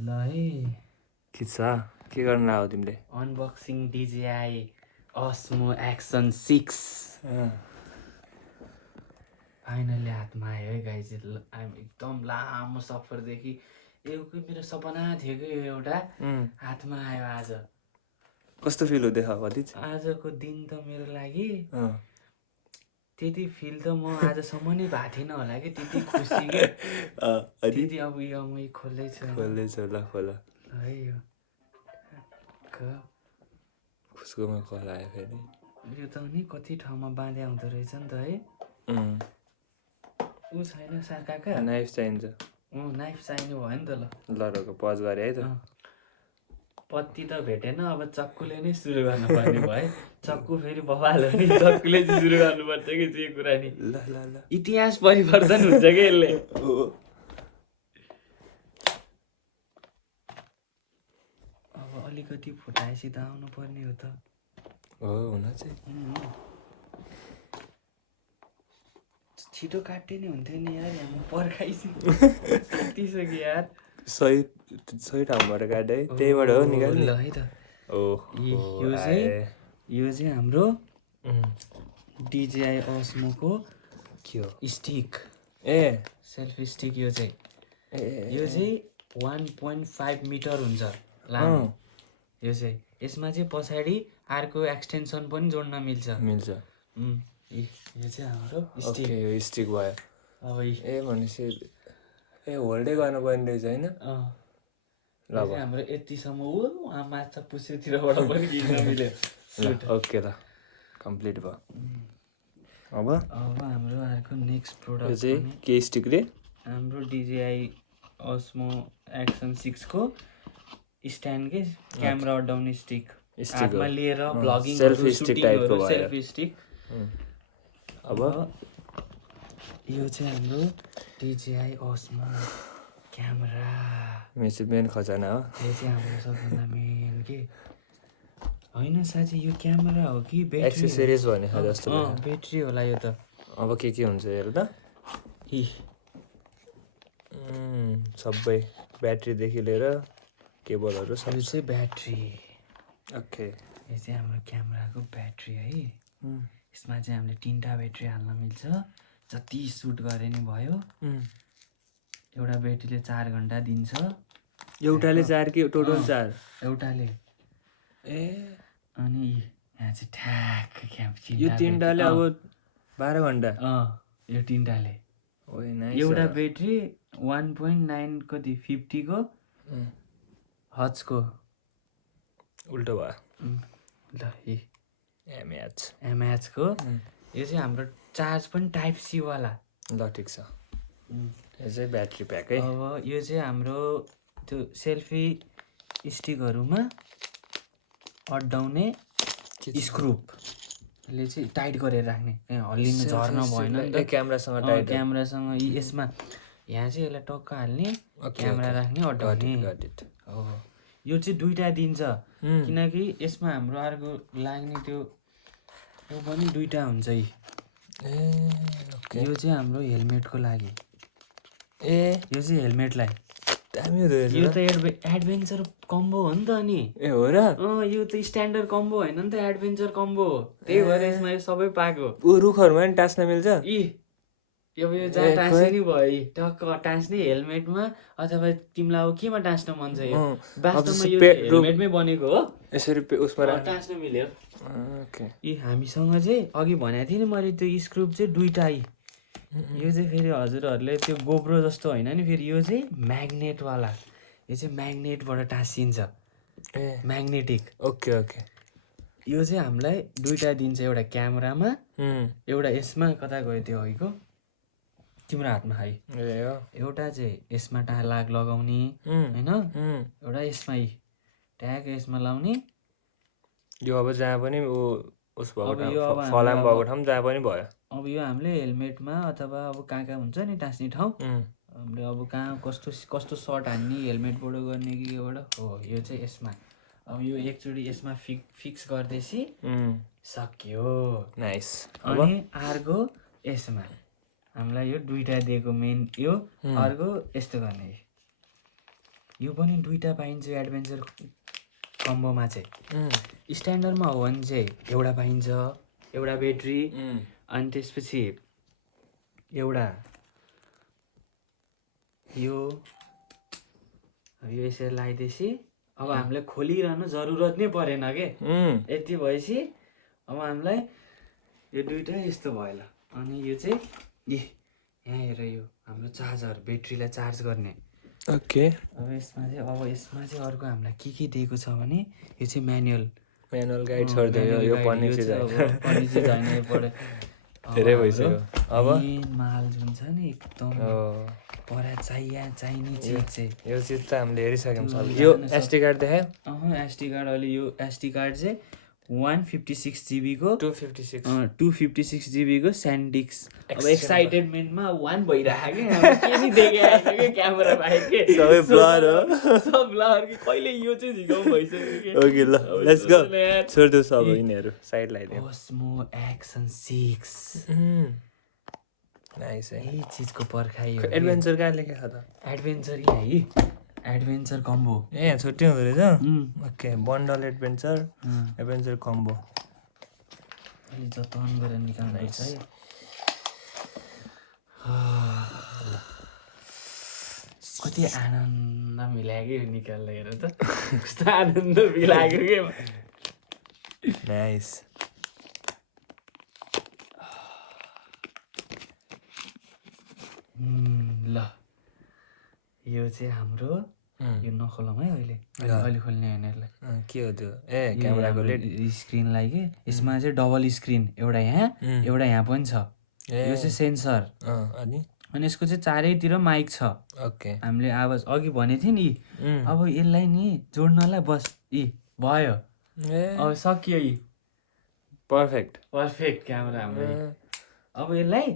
ल है खिच्छ के गर्न आयो तिमीले unboxing DJI Osmo Action 6 finally हातमा आयो है गाइज एकदम लामो सफरदेखि एउटा मेरो सपना थियो कि यो एउटा हातमा आयो आज कस्तो फिल हुँदै छ भतिज आजको दिन त मेरो लागि त्यति फिल त म आजसम्म नै भएको थिएन होला कि त्यति खुसी के त्यति अब यो म खोल्दैछु ल खोल है यो खुसकोमा कल आयो फेरि यो त नि कति ठाउँमा बाँधे हुँदो रहेछ नि त है ऊ छैन काका नाइफ चाहिन्छ नाइफ चाहिने भयो नि त ल पज गरे है त पत्ती त भेटेन अब चक्कुले नै सुरु गर्नुपर्ने भयो चक्कु फेरि बवाल हो नि चक्कुले चाहिँ सुरु गर्नुपर्छ कि त्यो कुरा नि ल इतिहास परिवर्तन हुन्छ कि यसले अब अलिकति फुटाएपछि त आउनु पर्ने हो त हो हुन चाहिँ छिटो काट्ने नै हुन्थ्यो नि यार यहाँ म पर्खाइसक्यो यार सही ठाउँबाट काट है त्यहीबाट हो निकाल्ने ल है त यो चाहिँ हाम्रो DJI Osmo को के हो स्टिक सेल्फी स्टिक यो चाहिँ 1.5 मिटर हुन्छ लामो यो चाहिँ यसमा चाहिँ पछाडि अर्को एक्सटेन्सन पनि जोड्न मिल्छ यो चाहिँ हाम्रो स्टिक यो स्टिक भयो अब भनेपछि होल्डै गर्नुपर्ने रहेछ होइन ल हाम्रो यतिसम्म वहाँ माछा पुछेतिरबाट पनि किन्न मिल्यो ओके ल कम्प्लिट भयो अब हाम्रो अर्को नेक्स्ट प्रोडक्ट चाहिँ के स्टिक रे हाम्रो DJI Osmo Action 6 को स्ट्यान्ड के क्यामेरा अड्डाउने स्टिक हातमा लिएर भ्लगिङ सेल्फी स्टिक टाइपको भयो सेल्फी स्टिक अब यो चाहिँ हाम्रो DJI Osmo क्यामेरा मेन खजाना हो यो चाहिँ हाम्रो सबभन्दा मेन के होइन साँच्चै यो क्यामेरा हो कि ब्याट्री एक्सेसरिज भने जस्तो ब्याट्री होला यो त अब के हुन्छ हेर त सबै ब्याट्रीदेखि लिएर केबलहरू सब चाहिँ ब्याट्री ओके यो चाहिँ हाम्रो क्यामेराको ब्याट्री है यसमा चाहिँ हामीले 3टा ब्याट्री हाल्न मिल्छ जति सुट गरे नि भयो एउटा ब्याट्रीले 4 घन्टा दिन्छ एउटाले 4 कि टोटल 4 एउटाले अनि यहाँ चाहिँ ठ्याक्क क्याप्ची यो 3टाले अब 12 घन्टा यो 3टाले एउटा ब्याट्री 1.9 कति 50 को हर्ट्जको उल्टो भयो ल एमएच को यो चाहिँ हाम्रो चार्ज पनि टाइप सी वाला ल ठिक छ यो चाहिँ ब्याट्री प्याक है अब यो चाहिँ हाम्रो त्यो सेल्फी स्टिकहरूमा अड्डाउने स्क्रुपले चाहिँ टाइट गरेर राख्ने हल्लिनु झर्न भएन नि त क्यामेरासँग यसमा यहाँ चाहिँ यसलाई टक्क हाल्ने क्यामेरा राख्ने अड्डाउने यो चाहिँ 2टा दिन्छ किनकि यसमा हाम्रो अर्को लाग्ने त्यो पनि 2टा हुन्छ यो चाहिँ हाम्रो हेलमेटको लागि यो चाहिँ हेलमेटलाई यो त एडभेन्चर कम्बो हो नि त अनि हो र यो त स्ट्यान्डर्ड कम्बो होइन नि त एडभेन्चर कम्बो हो त्यही भएर यसमा यो सबै पाएको रुखहरूमा पनि टाँस्न मिल्छ यो जहाँ टाँस्ने नि भयो टक्क टाँस्ने हेलमेटमा अथवा तिमीलाई अब केमा टाँस्न मन छ यो वास्तवमा यो हेलमेटमै बनेको हो यसरी उसमा टाँस्न मिल्यो हामीसँग चाहिँ अघि भनेको थिएँ नि मैले त्यो स्क्रुप चाहिँ 2टा यो चाहिँ फेरि हजुरहरूले त्यो गोब्रो जस्तो होइन नि फेरि यो चाहिँ म्याग्नेटवाला यो चाहिँ म्याग्नेटबाट टाँसिन्छ म्याग्नेटिक ओके यो चाहिँ हामीलाई 2टा दिन्छ एउटा क्यामेरामा एउटा यसमा कता गयो त्यो अघिको तिम्रो हातमा है एउटा चाहिँ यसमा लगाउने होइन एउटा यसमा ट्याग यसमा लाउने यो अब जहाँ पनि फलाम भएको ठाउँ जहाँ पनि भयो अब यो हामीले हेलमेटमा अथवा अब कहाँ हुन्छ नि टाँस्ने ठाउँ हामीले अब कहाँ कस्तो सर्ट हान्ने हेलमेटबाट गर्ने कि केबाट हो यो चाहिँ यसमा अब यो एकचोटि यसमा फिक्स गर्दैछ सक्यो नाइस अनि अर्को यसमा हामीलाई यो 2टा दिएको मेन यो अर्को यस्तो गर्ने यो पनि दुईवटा पाइन्छ एडभेन्चर कम्बोमा चाहिँ। स्ट्यान्डर्डमा हो भने चाहिँ एउटा पाइन्छ, एउटा ब्याट्री, अनि त्यसपछि एउटा यो यसरी लगाइदिएपछि अब हामीलाई खोलिरहनु जरुरत नै परेन के। यति भएपछि अब हामीलाई यो दुइटा यस्तो भयो ल। अनि यो चाहिँ यहाँ हेर यो हाम्रो चार्जर, ब्याट्रीलाई चार्ज गर्ने। ओके। अब यसमा चाहिँ अर्को हामीलाई के दिएको छ भने यो चाहिँ म्यानुअल गाइड छोडिदियो। यो पढ्ने चिज होइन, यो पढे धेरै भइसक्यो। अब माल जुन छ नि एकदम परा चाहिने चिज चाहिँ यो चिज त हामीले हेरिसक्यौँ। यो एसडी कार्ड देखायो? एसडी कार्ड अहिले यो एसडी कार्ड चाहिँ 156 GB को 256 GB को SanDisk। अब एक्साइटेडमेन्टमा 1 भइरहेको के नि देखाएको के क्यामेरा बाहेक के सबै ब्लर हो, सब ब्लर कि कहिले यो चाहिँ झिकाउ भइसक्यो के। ओके ल लेट्स गो। छोड्दियो सब यिनीहरू साइड लगाइदियो। ओस्मो एक्सन 6 नाइस है। यही चीजको पर्खाइ हो। एडभेन्चर कहाँ लेखेको छ त? एडभेन्चर यहाँ एडभेन्चर कम्बो यहाँ छुट्टै हुँदो रहेछ। ओके बन्डल एडभेन्चर कम्बो अलि जतन गरेर निकाल्दैछ है। कति आनन्द मिलायो कि निकाल्दा हेर त, कस्तो आनन्द मिलायो के। नाइस। ल यो चाहिँ हाम्रो यो नखोलौँ है अहिले खोल्ने होइन यसलाई। के हो त्यो? ए क्यामेराको स्क्रिनलाई के यसमा चाहिँ डबल स्क्रिन, एउटा यहाँ पनि छ। यो चाहिँ सेन्सर अनि यसको चाहिँ चारैतिर माइक छ। ओके हामीले आवाज अघि भनेको थियो नि। अब यसलाई नि जोड्नलाई बस भयो, अब सकियो। पर्फेक्ट क्यामेरा हाम्रो। अब यसलाई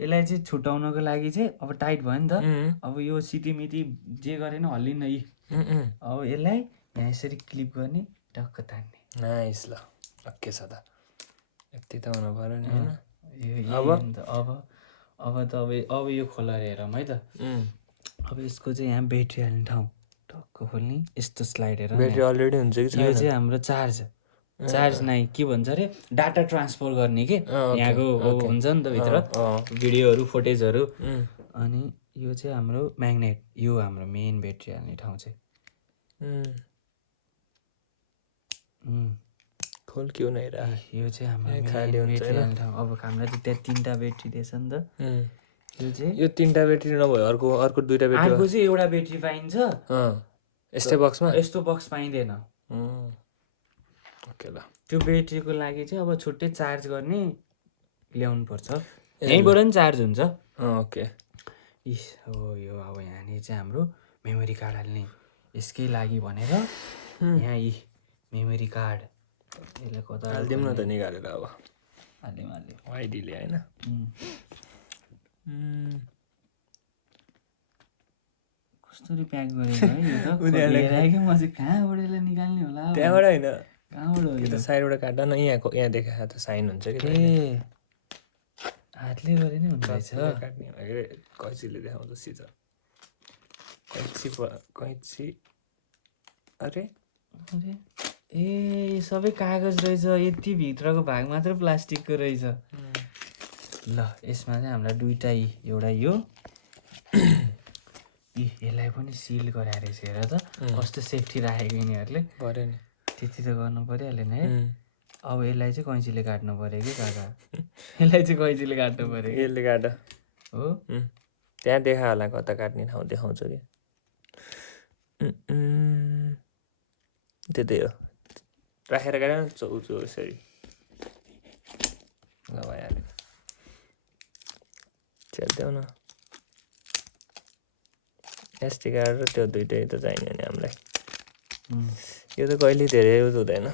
चाहिँ छुट्याउनको लागि चाहिँ अब टाइट भयो नि त। अब यो सिटीमिटी जे गरेन हल्लिन्न अब यसलाई यहाँ यसरी क्लिप गर्ने, टक्क तान्ने। नाइस ल ओके छ त। यति त हुनु पर्यो नि होइन। अब यो खोलेर हेरौँ है त। अब यसको चाहिँ यहाँ ब्याट्री हाल्ने ठाउँ टक्क खोल्ने, यस्तो स्लाइड हेर। ब्याट्री अलरेडी हुन्छ कि छैन? यो चाहिँ हाम्रो चार्ज नै के भन्छ अरे डाटा ट्रान्सफर गर्ने के यहाँको हुन्छ नि त भित्र भिडियोहरू फुटेजहरू। अनि यो चाहिँ हाम्रो म्याग्नेट, यो हाम्रो मेन ब्याट्री हाल्ने ठाउँ चाहिँ। खोल क्यों नहीं रहा? यो चाहिँ हाम्रो मेन ब्याट्री हाल्ने ठाउँ। अब हामीलाई चाहिँ त्यहाँ 3टा ब्याट्री दिएछ नि त। यो चाहिँ यो 3टा ब्याट्री नभयो अर्को 2टा ब्याट्री? अर्को चाहिँ एउटा ब्याट्री पाइन्छ यस्तै बक्समा। यस्तो बक्स पाइँदैन। ओके ल। त्यो ब्याट्रीको लागि चाहिँ अब छुट्टै चार्ज गर्ने ल्याउनु पर्छ, यहीँबाट नि चार्ज हुन्छ। ओके हो यो अब यहाँनिर चाहिँ हाम्रो मेमोरी कार्ड हाल्ने, यसकै लागि भनेर यहाँ मेमोरी कार्ड यसलाई कता हालिदिउँ न त निकालेर। अब हालिदिउँ वाइडीले होइन। कसरी प्याक गरेको है यो त। कि म चाहिँ कहाँबाट यसलाई निकाल्ने होला? त्यहाँबाट होइन, कहाँबाट हो यो त साइडबाट काट्दा न। यहाँ देखाएको त साइन हुन्छ कि। हातले गरे नै हुन्छ। काट्ने कैँचीले देखाउँछ सिधा। कैँची अरे ए सबै कागज रहेछ, यति भित्रको भाग मात्र प्लास्टिकको रहेछ। ल यसमा चाहिँ हामीलाई दुईटा एउटा यो यसलाई पनि सिल गराएर हेर त कस्तो सेफ्टी राखेको यिनीहरूले। पऱ्यो नि, त्यति त गर्नु परिहाल्यो है। अब यसलाई चाहिँ कैँचीले काट्नु पऱ्यो कि काका? यसलाई चाहिँ कैँचीले काट्नु पऱ्यो। यसले काट हो त्यहाँ देखा होला कता काट्ने ठाउँ देखाउँछ कि। त्यतै हो, राखेर काट्यो चौचो यसरी। ल भइहाल्यो, चेल्थ्यौ न। एसडी कार्ड र त्यो दुइटै त चाहिने नि हामीलाई। यो त कहिले धेरै युज हुँदैन।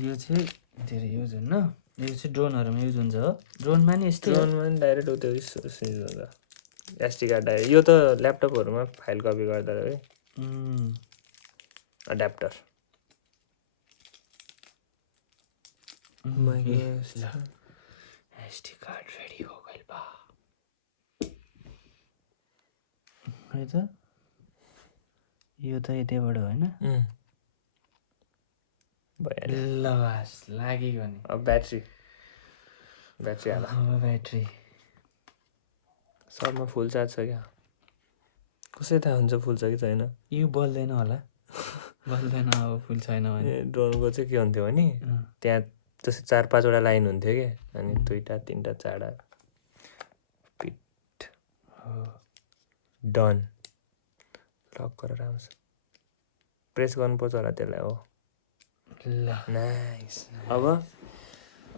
यो चाहिँ धेरै युज हुन्न, यो चाहिँ ड्रोनहरूमा युज हुन्छ हो। ड्रोनमा नि यस्तो, ड्रोनमा नि डाइरेक्ट त्यो युज हुन्छ एसडी कार्ड डाइरेक्ट। यो त ल्यापटपहरूमा फाइल कपी गर्दा है एडाप्टर। एसडी कार्ड रेडी हो गइल बा है त। यो त यतैबाट होइन ल बास लागेको नि अब ब्याट्री हाल अब ब्याट्री सबमा फुल चार्ज छ क्या कसै थाहा हुन्छ फुल छ कि छैन यो बल्दैन होला बल्दैन अब फुल छैन भने ड्रोनको चाहिँ के हुन्थ्यो भने त्यहाँ जस्तै 4-5वटा लाइन हुन्थ्यो क्या अनि 2टा 3टा 4टा पिट डन लक गरेर आउँछ प्रेस गर्नुपर्छ होला त्यसलाई हो ल नाइस अब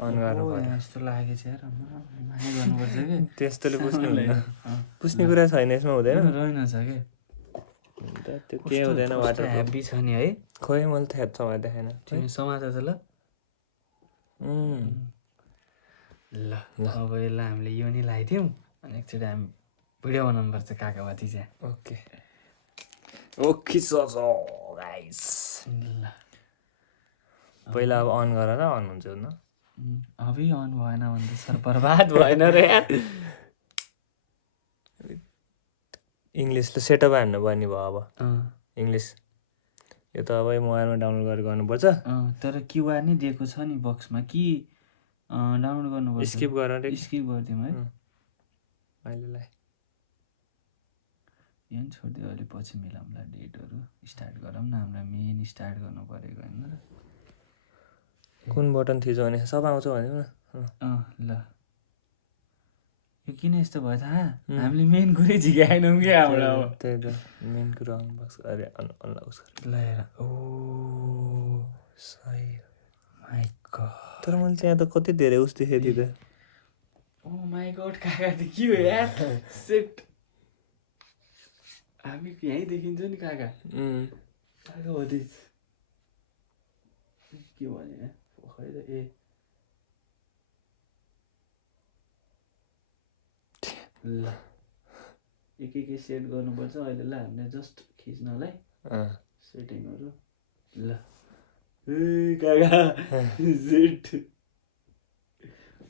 अन गर्नु पर्यो यस्तो लागेछ यार माया गर्नुपर्छ कि त्यस्तोले पुस्नु हुँदैन पुस्ने कुरा छैन यसमा हुँदैन रहेनछ के त्यो के हुँदैन वाटर ह्याप्पी छ नि है खोइ मैले त हेर्छ मलाई देखेन तिमी समाज त ल ल अब यसलाई हामीले यो नि लगाइदियौँ अनि एकचोटि हामी भिडियो बनाउनुपर्छ काका भतिजा ओके ओके गाइस ल पहिला अब अन गरेर अन हुन्छ न अबि अन भएन भने त सर बर्बाद भएन रे यार इङ्ग्लिसले सेटअप हान्नु पर्ने भयो अब इङ्ग्लिस यो त अब मोबाइलमा डाउनलोड गरेर गर्नुपर्छ तर क्युआर नै दिएको छ नि बक्समा कि डाउनलोड गर्नुपर्छ स्किप गरेर स्किप गरिदिउँ है अहिलेलाई यो नि छोडिदियो अहिले पछि मिलाउँला डेटहरू स्टार्ट गरौँ न हामीलाई मेन स्टार्ट गर्नु परेको होइन कुन बटन थिच्यो भने सब आउँछ भन्यो न ल यो किन यस्तो भयो थाहा हामीले मेन कुरै झिकाएनौँ कि हाम्रो अब त्यही त मेन कुरा अनबक्स अरे अनबक्स ल हेर ओ सही माइ गॉड तर मैले त्यहाँ त कति धेरै उस देखेँ थियो त ओ माइ गॉड काका त के हो यार सेट हामी यहीँ देखिन्छ नि काका काका हो के भने खै त ए ल एक सेट गर्नुपर्छ अहिले ल हामीले जस्ट खिच्नलाई सेटिङहरू ल ए काका सेट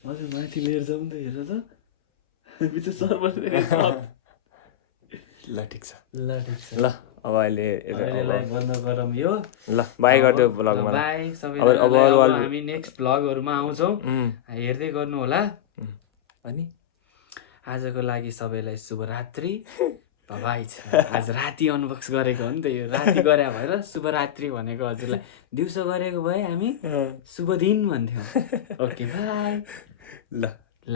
हजुर माथि लिएर जाउँ त हेर त हामी त सर्भर ल ठिक छ ल अब अहिले बन्द गरौँ यो ल बाई गरिदेऊ भ्लगमा बाई सबैजनालाई अब हामी नेक्स्ट भ्लगहरूमा आउँछौँ हेर्दै गर्नु होला अनि आजको लागि सबैलाई शुभरात्रि बाई छ आज राति अनबक्स गरेको हो नि त यो राति गरे भएर शुभरात्रि भनेको हजुरलाई दिउँसो गरेको भए हामी शुभ दिन भन्थ्यौँ ओके बाई ल ल